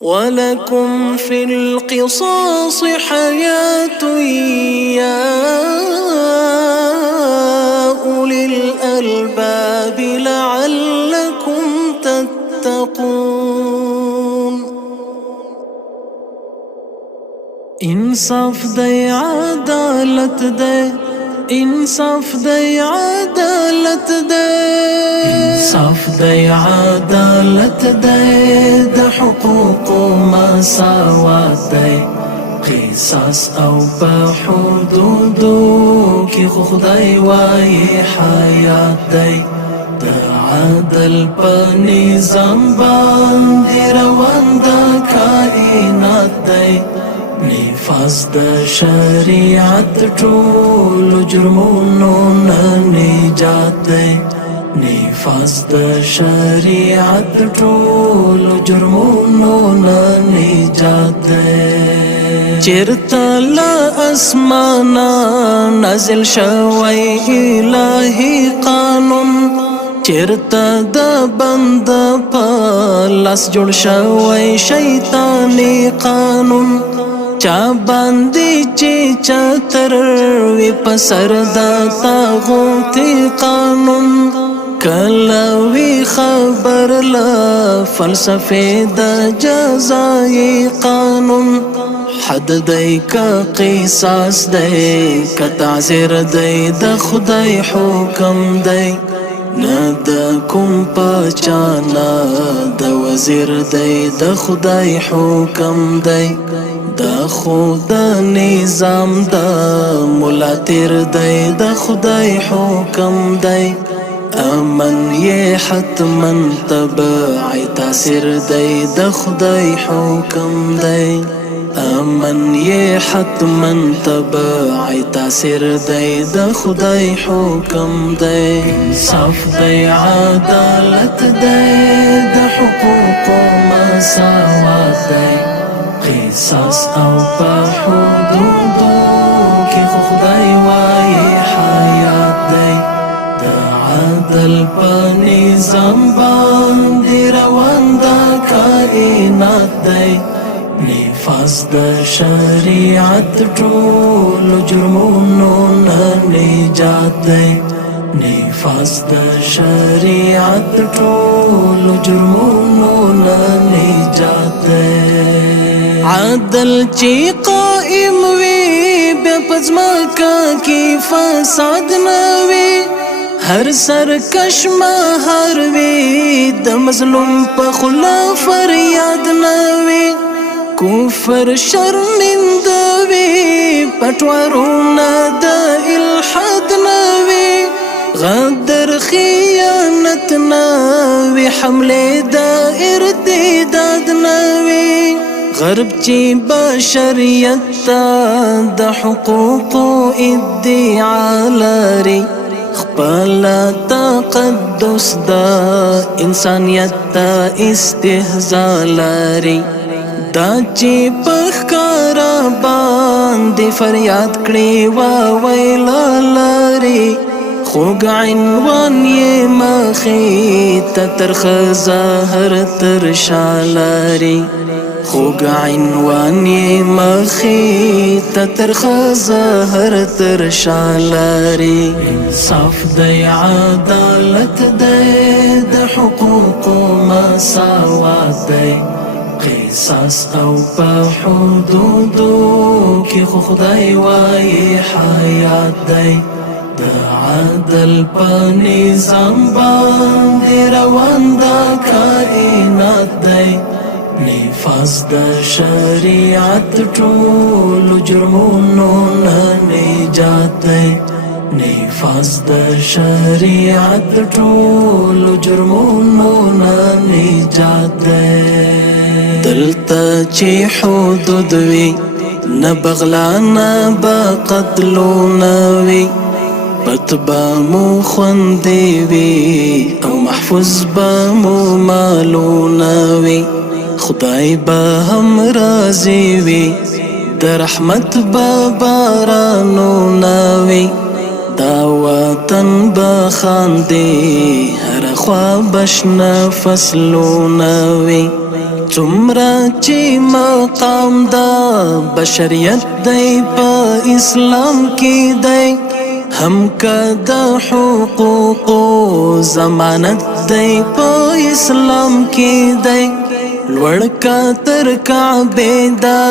ولكم في القصاص حياة يا أولي الألباب لعلكم تتقون. انصاف دی عدالت دی، انصاف دی عدالت دی، انصاف دی عدالت دی، د حقوق مساوات دی، قصاص او په حدودو کې خدای وایي حیات دی، د عدل په نظام باندې روان د کائنات دی، نفاذ د شریعت ټول جرمونو نه نجات دی، نفاذ د شریعت ټول جرمونو نه نجات دی. چرته له اسمانه نازل شوی الهی قانون، چرته د بند په لاس جوړ شوی شیطانی قانون، چا باندې چې چتر وی په سر د طاغوتي قانون، کله وی خبر له فلسفې د جزایي قانون، حد دی که قصاص دی که تعزیر دی د خدای حکم دی، نه د کوم پاچانا د وزیر دی د خدای حکم دی، د خود نظام د مولا تیر دی د خدای حکم دی، امن یې حتمن تبعی تاثیر دی د خدای حکم دی، امن یې حتمن تبعی تاثیر دی د خدای حکم دی. انصاف دی عدالت دی، د حقوق مساوات دی، قصاص او په حدودو کې خدای وایي حیات دی، د عدل په نظام باندې روان د کائنات دی، نفاذ د شریعت ټول جرمونو نه نجات دی، نفاذ د شریعت ټول جرمونو نه نجات دی. عدل چې قائم وي بیا په ځمکه کې فساد نه وي، هر سرکش مهار وي د مظلوم په خوله فریاد نه وي، کفر شرمنده وي پټوارونه د الحاد نه وي، غدر خیانت نه وي حملې د ارتداد نه وي، غرب چې بشریت ته د حقوقو ادعا لري، خپل تقدس د انسانیت ته استهزاء لري، دا چې په ښکاره باندې فریاد کړي وویله لري، خوږ عنوان یې مخې ته ترخه زهر تر شا لري، خوږ عنوان یې مخې ته ترخه زهر تر شا لري. انصاف دی عدالت دی، د حقوقو مساوات دی، قصاص او په حدودو کې خدای وایي حیات دی، د عدل په نظام باندې روان د کائنات دی، نفاذ د شریعت ټول جرمونو نه نجات دی، نفاذ د شریعت ټول جرمونو نه نجات دی. دلته چې حدود وي نه بغلا نه به قتلونه وي، پت به مو خوندې وي او محفوظ به مو مالونه وي، خدای به هم راضي وي د رحمت به بارانونه وي، دا وطن به خاندي هر خوا بشنه فصلونه وي، څومره چې مقام دا بشریت دی په اسلام کې دی هم کدا حقوق ضمانت دی په اسلام کې دی لوړ کا تر کعبه دا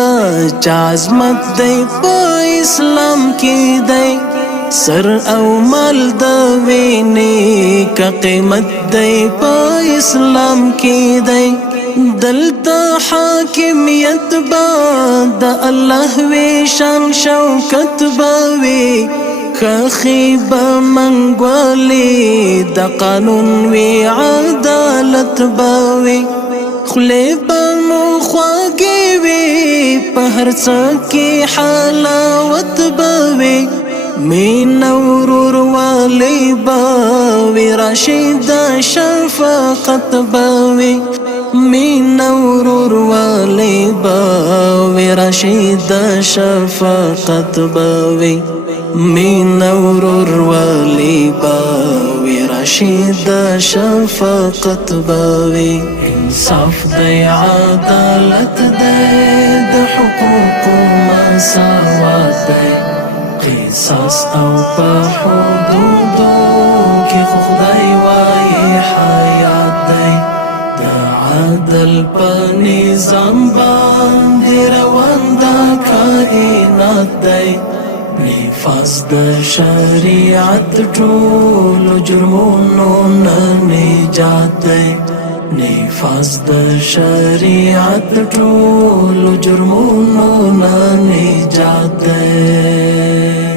عظمت دی په اسلام کې دی سر او مال د وینې کا قیمت دی په اسلام کې دی دلتا حاکمیت با د الله وی شان شوکت باوی خخیب منګولی د قانون وی عدالت باوی خلیب مخواگی وی په هر څه کې حلاوت باوی مین ورور والی باوی راشد شفقت باوی مین ورور والی باوی راشد شفقت باوی مین ورور والی باوی راشد شفقت باوی انصاف دی عدالت دی د حقوق مساوات دی قصاص او په حدودو کې خدای وایي حیات دی د عدل په نظام باندې روان دا کائنات دی نفاذ د شریعت ټولو جرمونو نه نجات دی نفاذ د شریعت ټولو جرمونو نه نجات دی